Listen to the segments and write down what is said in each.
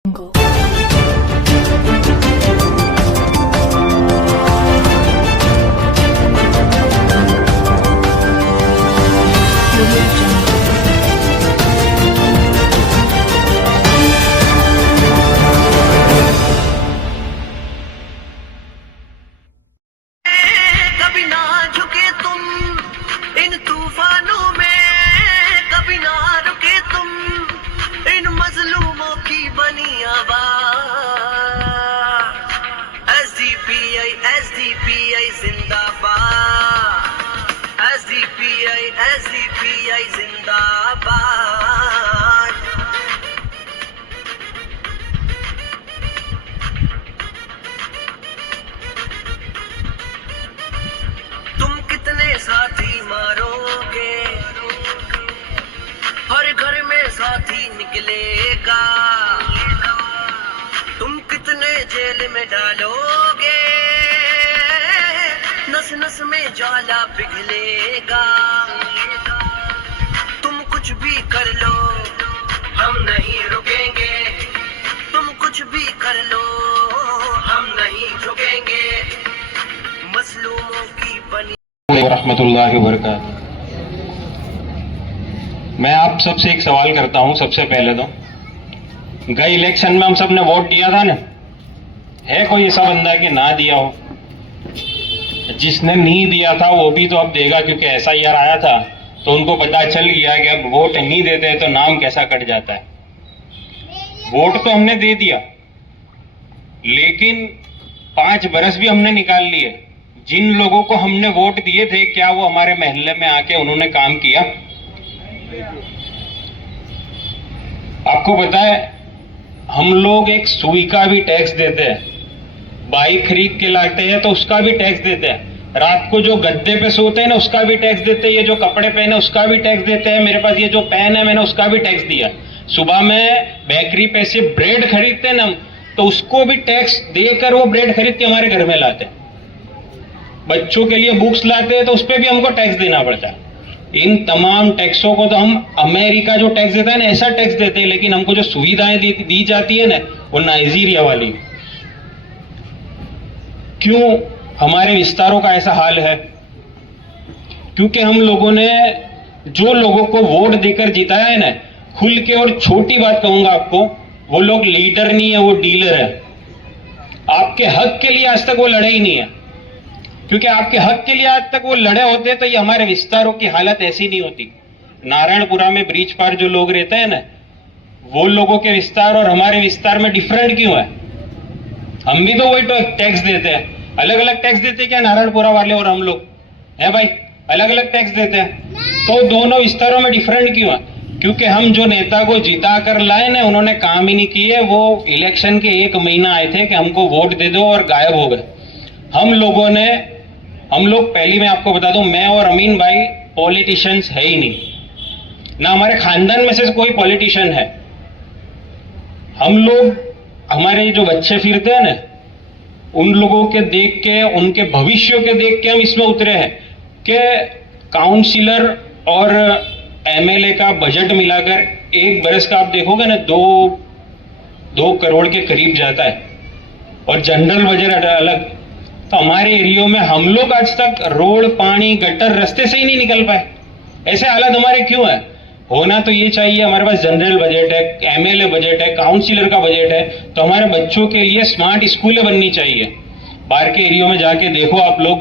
कभी ना झुके तुम इन तूफानों में, कभी ना रुके तुम इन मजलूमों की बनी आवाज। एसडीपीआई जिंदाबाद, एसडीपीआई जिंदाबाद। तुम कितने साथी मारोगे, हर घर में साथी निकलेगा। तुम कितने जेल में डालोगे, नस नस में ज्वाला पिघलेगा। तुम कुछ भी कर लो हम नहीं रुकेंगे, तुम कुछ भी कर लो हम नहीं झुकेंगे। मसलूमों की बनी रहमतुल्लाहि व बरकातहू। मैं आप सबसे एक सवाल करता हूं। सबसे पहले तो गए इलेक्शन में हम सब ने वोट दिया था ना, है कोई ऐसा बंदा कि ना दिया हो? जिसने नहीं दिया था वो भी तो अब देगा, क्योंकि SIR आया था तो उनको पता चल गया कि अब वोट नहीं देते तो नाम कैसा कट जाता है। वोट तो हमने दे दिया, लेकिन 5 बरस भी हमने निकाल लिए। जिन लोगों को हमने वोट दिए थे, क्या वो हमारे महल्ले में आके उन्होंने काम किया? आपको पता है, हम लोग एक सुई का भी टैक्स देते हैं, बाइक खरीद के लाते हैं तो उसका भी टैक्स देते हैं, रात को जो गद्दे पे सोते हैं ना उसका भी टैक्स देते हैं, ये जो कपड़े पहने उसका भी टैक्स देते हैं। मेरे पास ये जो पेन है मैंने उसका भी टैक्स दिया। सुबह में बेकरी पे से ब्रेड खरीदते हैं ना तो उसको भी टैक्स देकर वो ब्रेड खरीद के हमारे घर में लाते हैं। बच्चों के लिए बुक्स लाते हैं तो उस पर भी हमको टैक्स देना पड़ता है। इन तमाम टैक्सों को तो हम अमेरिका जो टैक्स देता है ना ऐसा टैक्स देते हैं, लेकिन हमको जो सुविधाएं दी जाती है ना वो नाइजीरिया वाली। क्यों हमारे विस्तारों का ऐसा हाल है? क्योंकि हम लोगों ने जो लोगों को वोट देकर जिताया है ना, खुल के और छोटी बात कहूंगा आपको, वो लोग लीडर नहीं है, वो डीलर है। आपके हक के लिए आज तक वो लड़े ही नहीं है, क्योंकि आपके हक के लिए आज तक वो लड़े होते तो ये हमारे विस्तारों की हालत ऐसी नहीं होती। नारायणपुरा में ब्रिज पार जो लोग रहते हैं ना, वो लोगों के विस्तार और हमारे विस्तार में डिफरेंट क्यों है? हम भी तो वही तो टैक्स देते हैं, अलग अलग टैक्स देते हैं क्या नारायणपुरा वाले और हम लोग? है भाई, अलग अलग टैक्स देते हैं, तो दोनों विस्तारों में डिफरेंट क्यों है? क्योंकि हम जो नेता को जिता कर लाए ना, उन्होंने काम ही नहीं किए। वो इलेक्शन के 1 महीना आए थे कि हमको वोट दे दो और गायब हो गए। हम लोग पहली मैं आपको बता दूं, मैं और अमीन भाई पॉलिटिशियंस है ही नहीं, ना हमारे खानदान में से कोई पॉलिटिशियन है। हम लोग, हमारे जो बच्चे फिरते हैं ना, उन लोगों के देख के, उनके भविष्य के देख के हम इसमें उतरे हैं कि काउंसिलर और MLA का बजट मिलाकर 1 बरस का आप देखोगे ना 2 करोड़ के करीब जाता है, और जनरल बजट अलग। तो हमारे एरियो में हम लोग आज तक रोड, पानी, गटर, रास्ते से ही नहीं निकल पाए। ऐसे हालत हमारे क्यों है? होना तो ये चाहिए, हमारे पास जनरल बजट है, MLA बजट है, काउंसिलर का बजट है, तो हमारे बच्चों के लिए स्मार्ट स्कूलें बननी चाहिए। बाहर के एरियो में जाके देखो आप लोग,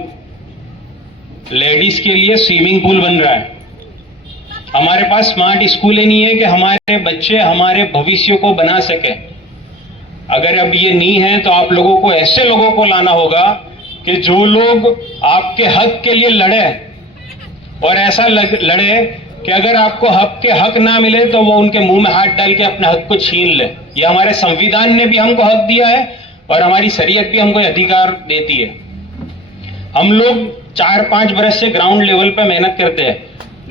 लेडीज के लिए स्विमिंग पूल बन रहा है। हमारे पास स्मार्ट स्कूलें नहीं है कि हमारे बच्चे हमारे भविष्य को बना सके। अगर अब ये नहीं है तो आप लोगों को ऐसे लोगों को लाना होगा कि जो लोग आपके हक के लिए लड़े, और ऐसा लड़े कि अगर आपको हक ना मिले तो वो उनके मुंह में हाथ डाल के अपने हक को छीन ले। ये हमारे संविधान ने भी हमको हक दिया है और हमारी शरीयत भी हमको अधिकार देती है। हम लोग 4-5 बरस से ग्राउंड लेवल पे मेहनत करते हैं।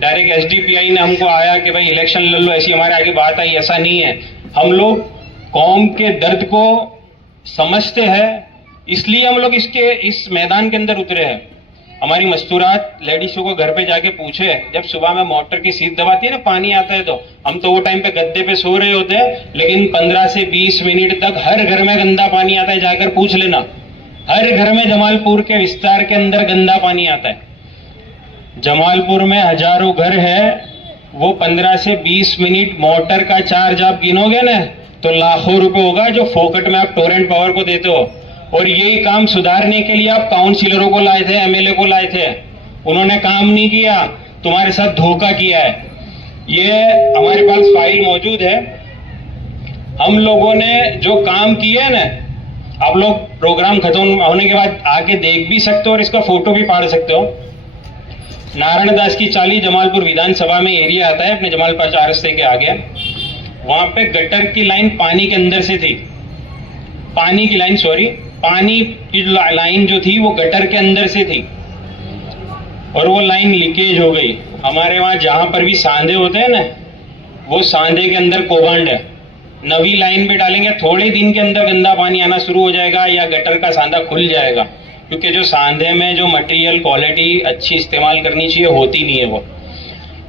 डायरेक्ट SDPI ने हमको आया कि भाई इलेक्शन लड़ लो, ऐसी हमारे आगे बात आई, ऐसा नहीं है। हम लोग कौम के दर्द को समझते हैं, इसलिए हम लोग इस मैदान के अंदर उतरे हैं। हमारी मस्तूरात लेडीजों को घर पे जाके पूछे, जब सुबह में मोटर की सीट दबाती है ना, पानी आता है, तो हम तो वो टाइम पे गद्दे पे सो रहे होते हैं, लेकिन 15 से 20 मिनट तक हर घर में गंदा पानी आता है। जाकर पूछ लेना, हर घर में जमालपुर के विस्तार के अंदर गंदा पानी आता है। जमालपुर में हजारों घर है, वो 15 से 20 मिनट मोटर का चार्ज आप गिनोगे ना तो लाखों रुपए होगा जो फोकट में आप टोरेंट पावर को देते हो। और यही काम सुधारने के लिए आप काउंसिलरों को लाए थे, एमएलए को लाए थे, उन्होंने काम नहीं किया, तुम्हारे साथ धोखा किया है। ये हमारे पास फाइल मौजूद है, हम लोगों ने जो काम किया है ना, आप लोग प्रोग्राम खत्म होने के बाद आके देख भी सकते हो और इसका फोटो भी पाड़ सकते हो। नारायण दास की चाली जमालपुर विधानसभा में एरिया आता है, अपने जमालपुर 4 रस्ते के आगे, वहां पे गटर की लाइन पानी के अंदर से थी, पानी की लाइन जो थी वो गटर के अंदर से थी और वो लाइन लीकेज हो गई। हमारे वहां जहां पर भी सांधे होते हैं ना, वो सांधे के अंदर कौभांड है, नवी लाइन भी डालेंगे थोड़े दिन के अंदर गंदा पानी आना शुरू हो जाएगा या गटर का सांधा खुल जाएगा, क्योंकि जो सांधे में जो मटेरियल क्वालिटी अच्छी इस्तेमाल करनी चाहिए होती नहीं है वो।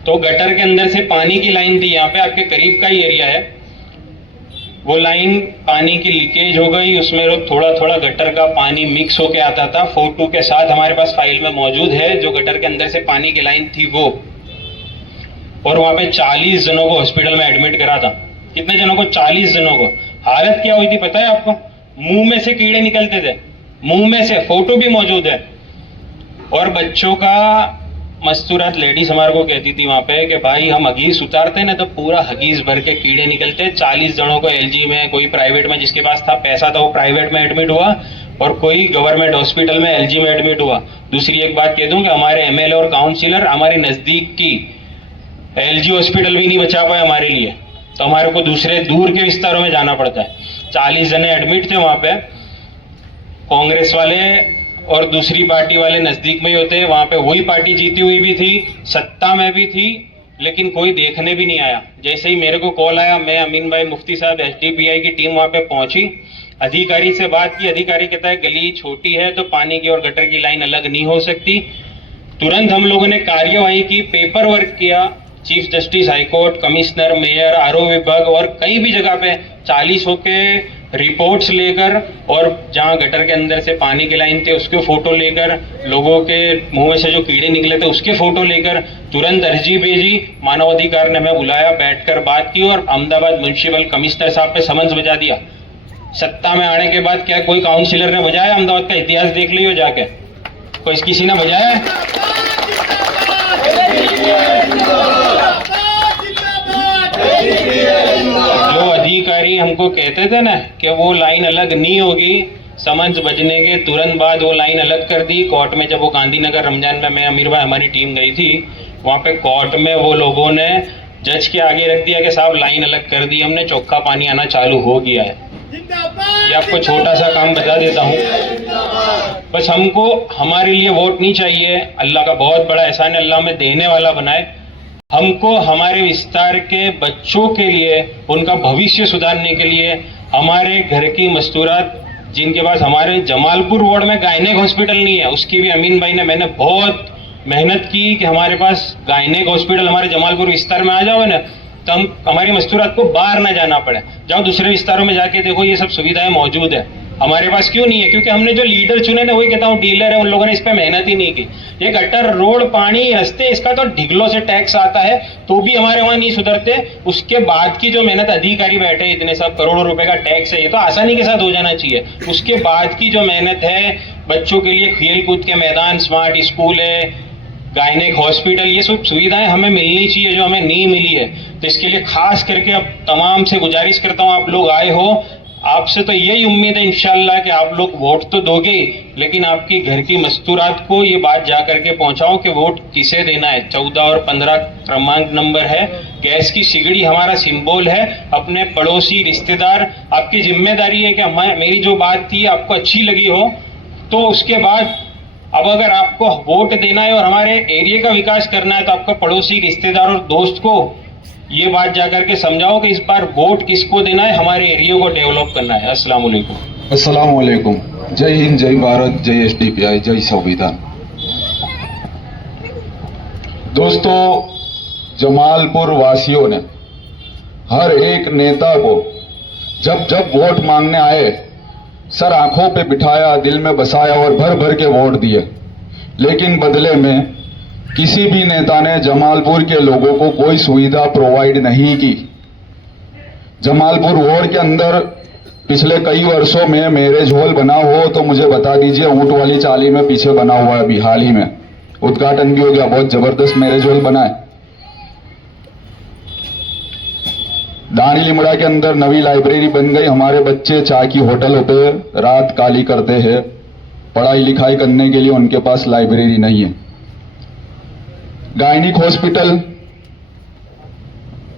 तो गटर के अंदर से पानी की लाइन थी, यहाँ पे आपके करीब का ही एरिया है, वो लाइन पानी की लीकेज हो गई, उसमें थोड़ा थोड़ा गटर का पानी मिक्स होके आता था। फोटो के साथ हमारे पास फाइल में मौजूद है, जो गटर के अंदर से पानी की लाइन थी वो। और वहां पे 40 जनों को हॉस्पिटल में एडमिट करा था। कितने जनों को? 40 जनों को। हालत क्या हुई थी पता है आपको? मुंह में से कीड़े निकलते थे, मुंह में से, फोटो भी मौजूद है। और बच्चों का, मस्तूरात लेडीज हमारे को कहती थी वहां पे कि भाई हम हगीज उतारते ना तो पूरा हगीज भर के कीड़े निकलते। 40 जनों को एलजी में, कोई प्राइवेट में, जिसके पास था पैसा था वो प्राइवेट में एडमिट हुआ और कोई गवर्नमेंट हॉस्पिटल में एलजी में एडमिट हुआ। दूसरी एक बात कह दूं कि हमारे एमएलए और काउंसिलर हमारे नजदीक की एलजी हॉस्पिटल भी नहीं बचा पाए हमारे लिए, तो हमारे को दूसरे दूर के विस्तारों में जाना पड़ता है। 40 जने एडमिट थे वहां पे। कांग्रेस वाले और दूसरी पार्टी वाले नजदीक में ही होते हैं, वहां पे वही पार्टी जीती हुई भी थी, सत्ता में भी थी, लेकिन कोई देखने भी नहीं आया। जैसे ही मेरे को कॉल आया, मैं अमीन भाई मुफ्ती साहब एसडीपीआई की टीम वहां पे पहुंची, अधिकारी से बात की। अधिकारी कहता है गली छोटी है तो पानी की और गटर की लाइन अलग नहीं हो सकती। तुरंत हम लोगों ने कार्यवाही की, पेपर वर्क किया, chief justice high court, commissioner, mayor, RO विभाग और कई भी जगह पे 40 के रिपोर्ट्स लेकर और जहां गटर के अंदर से पानी की लाइन थे उसके फोटो लेकर, लोगों के मुंह में से जो कीड़े निकले थे उसके फोटो लेकर तुरंत अर्जी भेजी। मानवाधिकार ने हमें बुलाया, बैठकर बात की और अहमदाबाद म्युनिसिपल कमिश्नर साहब पे समन्स बजा दिया। सत्ता में आने के बाद क्या कोई काउंसिलर ने बजाया? अहमदाबाद का इतिहास देख लियो जाके, कोई किसी ने बजाया? जो अधिकारी हमको कहते थे ना कि वो लाइन अलग नहीं होगी, समझ बजने के तुरंत बाद वो लाइन अलग कर दी। कोर्ट में जब वो गांधीनगर रमजान में मैं, अमीर भाई, हमारी टीम गई थी, वहां पे कोर्ट में वो लोगों ने जज के आगे रख दिया कि साहब लाइन अलग कर दी हमने, चौका पानी आना चालू हो गया है। ये आपको छोटा सा काम बता देता हूँ। बस हमको, हमारे लिए वोट नहीं चाहिए, अल्लाह का बहुत बड़ा एहसान है, अल्लाह में देने वाला बनाए। हमको हमारे विस्तार के बच्चों के लिए, उनका भविष्य सुधारने के लिए, हमारे घर की मस्तूरात जिनके पास, हमारे जमालपुर वार्ड में गायनेक हॉस्पिटल नहीं है, उसकी भी अमीन भाई ने, मैंने बहुत मेहनत की कि हमारे पास गायनेक हॉस्पिटल हमारे जमालपुर विस्तार में आ जाओ ना, तो हम, हमारी मस्तूरात को बाहर ना जाना पड़े। जाओ दूसरे विस्तारों में जाके देखो, ये सब सुविधाएं मौजूद है। हमारे पास क्यों नहीं है? क्योंकि हमने जो लीडर चुने ना, वही कहता हूँ डीलर है, उन लोगों ने इस पे मेहनत ही नहीं की। ये गटर, रोड, पानी, रास्ते, इसका तो ढिगलों से टैक्स आता है तो भी हमारे वहां नहीं सुधरते। उसके बाद की जो मेहनत, अधिकारी बैठे इतने सब करोड़ों रुपए का टैक्स है, ये तो आसानी के साथ हो जाना चाहिए। उसके बाद की जो मेहनत है, बच्चों के लिए खेल कूद के मैदान, स्मार्ट स्कूल है, गायनेक हॉस्पिटल, ये सब सुविधाएं हमें मिलनी चाहिए जो हमें नहीं मिली है। तो इसके लिए खास करके अब तमाम से गुजारिश करता हूँ, आप लोग आए हो, आपसे तो यही उम्मीद है इंशाल्लाह कि आप लोग वोट तो दोगे, लेकिन आपकी घर की मस्तूरात को ये बात जा करके पहुंचाओ कि वोट किसे देना है। 14 और 15 क्रमांक नंबर है, गैस की सिगड़ी हमारा सिंबल है। अपने पड़ोसी, रिश्तेदार, आपकी जिम्मेदारी है कि मेरी जो बात थी आपको अच्छी लगी हो, तो उसके बाद अब अगर आपको वोट देना है और हमारे एरिया का विकास करना है, तो आपका पड़ोसी, रिश्तेदार और दोस्त को ये बात जाकर के समझाओ कि इस बार वोट किसको देना है, हमारे एरिया को डेवलप करना है। अस्सलाम वालेकुम। अस्सलाम वालेकुम। जय हिंद, जय भारत, जय एसडीपीआई, जय संविधान। दोस्तों, जमालपुर वासियों ने हर एक नेता को जब जब वोट मांगने आए सर आंखों पे बिठाया, दिल में बसाया और भर भर के वोट दिए। लेकिन बदले में किसी भी नेता ने जमालपुर के लोगों को कोई सुविधा प्रोवाइड नहीं की। जमालपुर वार्ड के अंदर पिछले कई वर्षों में मैरिज हॉल बना हो तो मुझे बता दीजिए। ऊंट वाली चाली में पीछे बना हुआ है, अभी हाल ही में उद्घाटन भी हो गया, बहुत जबरदस्त मैरिज हॉल बना है। दानी लिमड़ा के अंदर नवी लाइब्रेरी बन गई। हमारे बच्चे चाय की होटलों पे रात काली करते हैं, पढ़ाई लिखाई करने के लिए उनके पास लाइब्रेरी नहीं है। गायनिक हॉस्पिटल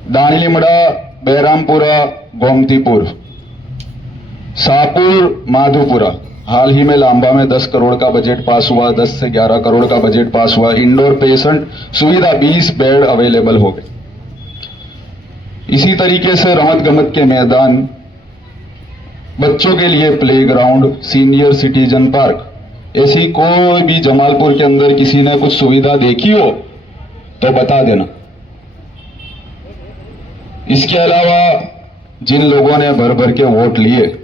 दानी लिमड़ा, बैरामपुरा, गोमतीपुर, सापुर, माधोपुरा, हाल ही में लांबा में 10 करोड़ का बजट पास हुआ, 10 से 11 करोड़ का बजट पास हुआ। इंडोर पेशेंट सुविधा 20 बेड अवेलेबल हो गए। इसी तरीके से रमत गमत के मैदान, बच्चों के लिए प्लेग्राउंड, सीनियर सिटीजन पार्क, ऐसी कोई भी जमालपुर के अंदर किसी ने कुछ सुविधा देखी हो तो बता देना। इसके अलावा जिन लोगों ने भर भर के वोट लिए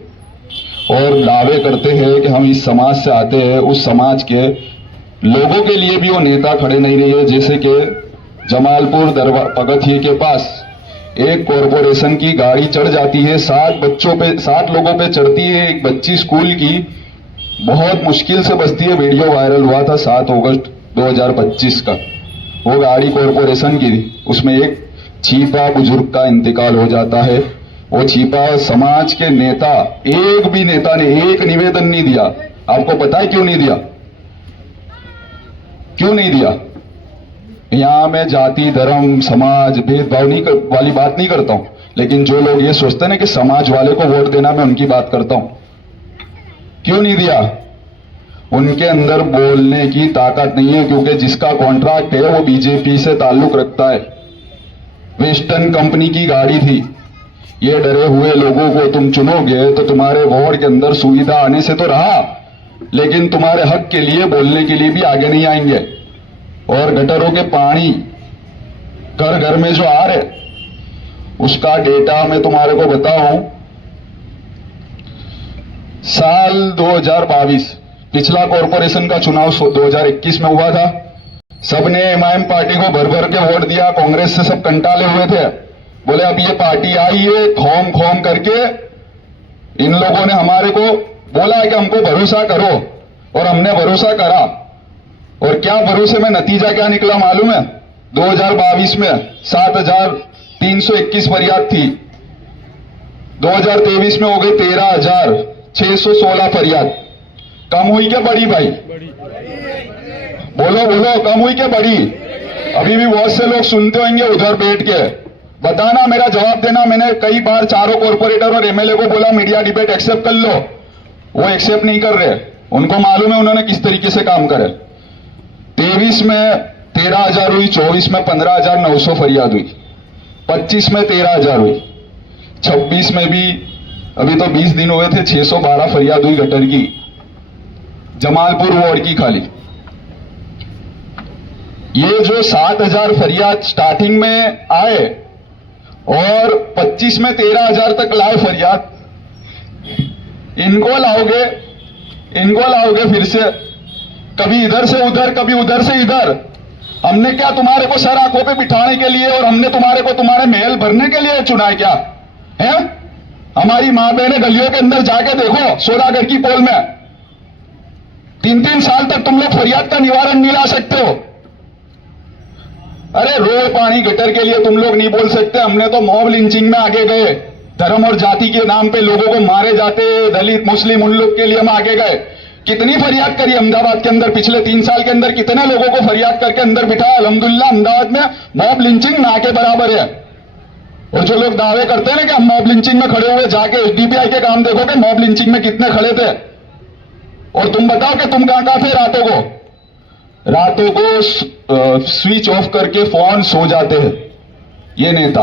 और दावे करते हैं कि हम इस समाज से आते हैं, उस समाज के लोगों के लिए भी वो नेता खड़े नहीं रहे। जैसे कि जमालपुर पगथिया के पास एक कॉरपोरेशन की गाड़ी चढ़ जाती है, 60 लोगों पे चढ़ती है। एक बच्ची स्कूल की बहुत मुश्किल से बचती है। वीडियो वायरल हुआ था 7 अगस्त 2025 का। वो गाड़ी कॉरपोरेशन की थी, उसमें एक छीपा बुजुर्ग का इंतकाल हो जाता है। वो छीपा समाज के नेता, एक भी नेता ने एक निवेदन नहीं दिया। आपको पता है क्यों नहीं दिया? क्यों नहीं दिया? यहां मैं जाति, धर्म, समाज, भेदभाव वाली बात नहीं करता हूं, लेकिन जो लोग ये सोचते हैं ना कि समाज वाले को वोट देना, मैं उनकी बात करता हूं। क्यों नहीं दिया? उनके अंदर बोलने की ताकत नहीं है, क्योंकि जिसका कॉन्ट्रैक्ट है वो बीजेपी से ताल्लुक रखता है। वेस्टर्न कंपनी की गाड़ी थी। ये डरे हुए लोगों को तुम चुनोगे तो तुम्हारे वार्ड के अंदर सुविधा आने से तो रहा, लेकिन तुम्हारे हक के लिए बोलने के लिए भी आगे नहीं आएंगे। और गटरों के पानी घर घर में जो आ रहे, उसका डेटा मैं तुम्हारे को बताऊं। साल 2022 पिछला कॉरपोरेशन का चुनाव 2021 में हुआ था। सबने एमआईएम पार्टी को भर भर के वोट दिया, कांग्रेस से सब कंटाले हुए थे। बोले अब ये पार्टी आई है, खोम खोम करके इन लोगों ने हमारे को बोला है कि हमको भरोसा करो, और हमने भरोसा करा। और क्या भरोसे में नतीजा क्या निकला मालूम है? 2022 में 7,321 फरियाद थी, 2023 में हो गई 13,616 फरियाद। कम हुई क्या बढ़ी भाई? बोलो बोलो, कम हुई क्या बढ़ी? अभी भी बहुत से लोग सुनते होंगे उधर बैठ के, बताना, मेरा जवाब देना। मैंने कई बार चारों कॉर्पोरेटर और एमएलए को बोला मीडिया डिबेट एक्सेप्ट कर लो, वो एक्सेप्ट नहीं कर रहे। उनको मालूम है उन्होंने किस तरीके से काम करे। 23 में 13,000 हुई, 24 में 15,900 फरियाद हुई, 25 में 13,000 हुई, 26 में भी अभी तो 20 दिन हुए थे 612 फरियाद हुई गटर की, जमालपुर वार्ड की खाली। ये जो 7,000 फरियाद स्टार्टिंग में आए और 25 में 13,000 तक लाए फरियाद, इनको लाओगे फिर से, कभी इधर से उधर, कभी उधर से इधर। हमने क्या तुम्हारे को सर आंखों पे बिठाने के लिए और हमने तुम्हारे को तुम्हारे महल भरने के लिए चुना है क्या? है? हमारी मां बहने गलियों के अंदर जाके देखो, सोदागढ़ की पोल में 3-3 साल तक तुम लोग फरियाद का निवारण नहीं ला सकते हो। अरे रोड, पानी, गटर के लिए तुम लोग नहीं बोल सकते। हमने तो मॉब लिंचिंग में आगे गए, धर्म और जाति के नाम पे लोगों को मारे जाते, दलित, मुस्लिम, उन लोग के लिए हम आगे गए। कितनी फरियाद करी अहमदाबाद के अंदर पिछले 3 साल के अंदर, कितने लोगों को फरियाद करके अंदर बिठाया। अल्हम्दुलिल्लाह अहमदाबाद में मॉब लिंचिंग ना के बराबर है। और जो लोग दावे करते हैं ना कि हम मॉब लिंचिंग में खड़े हुए, जाके एसडीपीआई के काम देखोगे मॉब लिंचिंग में कितने खड़े थे। और तुम बताओ कि तुम कहां थे रातों को स्विच ऑफ करके फोन सो जाते हैं ये नेता।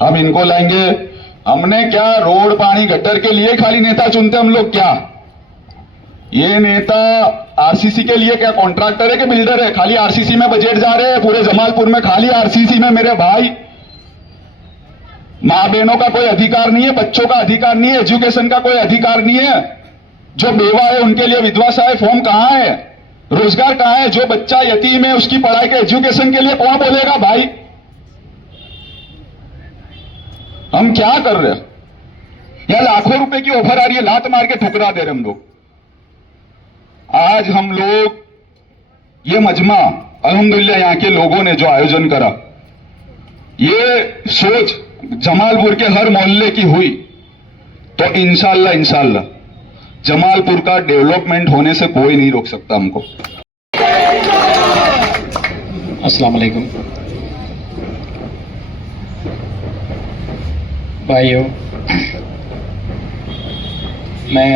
हम इनको लाएंगे। हमने क्या रोड, पानी, गटर के लिए खाली नेता चुनते हम लोग क्या? ये नेता आरसीसी के लिए क्या कॉन्ट्रैक्टर है कि बिल्डर है? खाली आरसीसी में बजट जा रहे हैं पूरे जमालपुर में, खाली आरसीसी में मेरे भाई। मां बहनों का कोई अधिकार नहीं है, बच्चों का अधिकार नहीं है, एजुकेशन का कोई अधिकार नहीं है। जो बेवा है उनके लिए विधवा सहाय फॉर्म कहां है? रोजगार कहां है? जो बच्चा यतीम है उसकी पढ़ाई के एजुकेशन के लिए कौन बोलेगा भाई? हम क्या कर रहे हैं? या लाखों रुपए की ऑफर आ रही है, लात मार के ठुकरा दे रहे हम लोग। आज हम लोग ये मजमा अल्हम्दुलिल्लाह यहां के लोगों ने जो आयोजन करा, ये सोच जमालपुर के हर मोहल्ले की हुई तो इंशाअल्लाह जमालपुर का डेवलपमेंट होने से कोई नहीं रोक सकता हमको। अस्सलाम वालेकुम भाइयों, मैं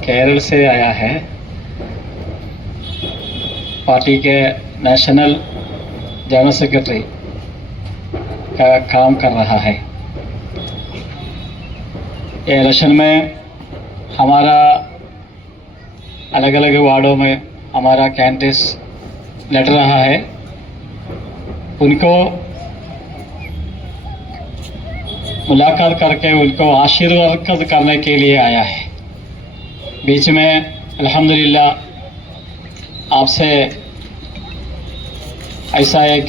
केरल से आया है। पार्टी के नेशनल जनरल सेक्रेटरी का काम कर रहा है। ये इलेक्शन में हमारा अलग अलग वार्डों में हमारा कैंडिडेट्स लड़ रहा है। उनको मुलाकात करके उनको आशीर्वाद करने के लिए आया है। बीच में अल्हम्दुलिल्लाह आपसे ऐसा एक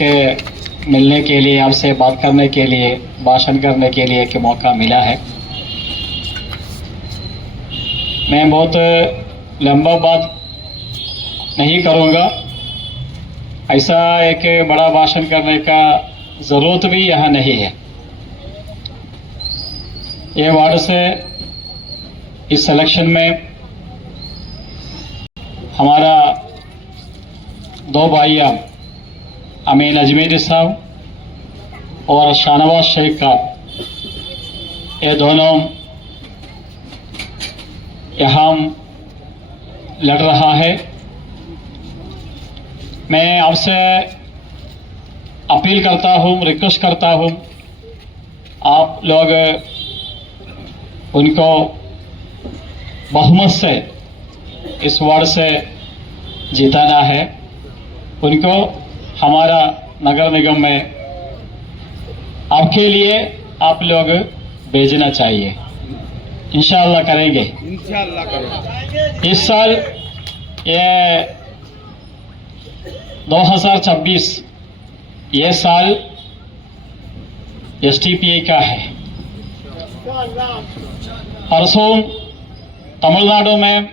मिलने के लिए, आपसे बात करने के लिए, भाषण करने के लिए एक मौका मिला है। मैं बहुत लंबा बात नहीं करूँगा, ऐसा एक बड़ा भाषण करने का ज़रूरत भी यहाँ नहीं है। ये वार्ड से इस इलेक्शन में हमारा दो भाइयाँ अमीन अजमेरी साहब और शाहनवाज शेख का, ये दोनों यहाँ लड़ रहा है। मैं आपसे अपील करता हूँ, रिक्वेस्ट करता हूँ, आप लोग उनको बहुमत से इस वार्ड से जिताना है। उनको हमारा नगर निगम में आपके लिए आप लोग भेजना चाहिए। इंशाअल्लाह करेंगे, इंशाअल्लाह करेंगे। इस साल ये 2026 ये साल एसटीपीए का है। परसों तमिलनाडु में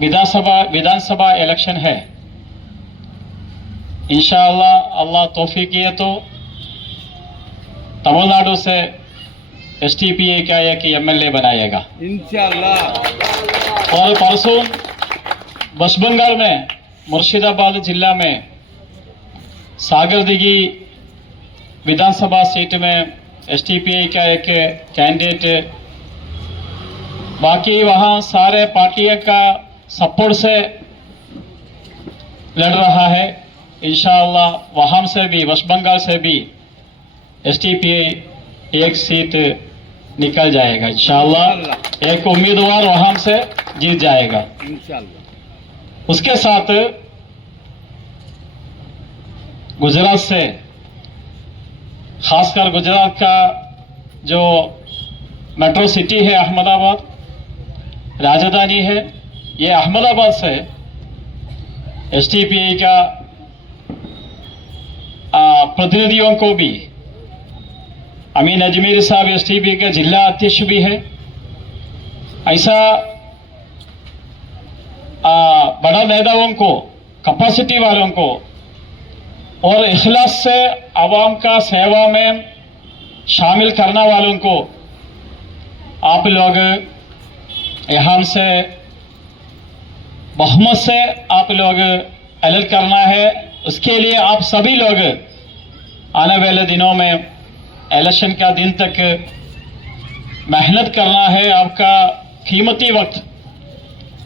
विधानसभा इलेक्शन है। इंशाअल्लाह अल्लाह तौफीक किए तो तमिलनाडु से एसटीपीए का एक एमएलए बनाएगा इंशाअल्लाह। और परसों वेस्ट बंगाल में मुर्शिदाबाद जिला में सागरदिघी विधानसभा सीट में एसटीपीए का एक कैंडिडेट, बाकी वहाँ सारे पार्टियों का सपोर्ट से लड़ रहा है। इंशाअल्लाह वहाँ से भी, वेस्ट बंगाल से भी एसटीपीए एक सीट निकल जाएगा इंशाअल्लाह। एक उम्मीदवार वहाँ से जीत जाएगा इंशाअल्लाह। उसके साथ गुजरात से, खासकर गुजरात का जो मेट्रो सिटी है अहमदाबाद, राजधानी है, ये अहमदाबाद से एसटीपीए का प्रतिनिधियों को भी, अमीन अजमेर साहब एसटीपीए के जिला अध्यक्ष भी है। ऐसा बड़ा नेताओं को, कैपेसिटी वालों को और इखलास से आवाम का सेवा में शामिल करने वालों को आप लोग यहाँ से बहुमत से आप लोग अलग करना है। उसके लिए आप सभी लोग आने वाले दिनों में इलेक्शन का दिन तक मेहनत करना है। आपका कीमती वक्त,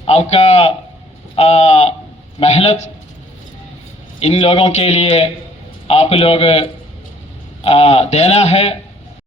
आपका मेहनत इन लोगों के लिए आप लोग देना है।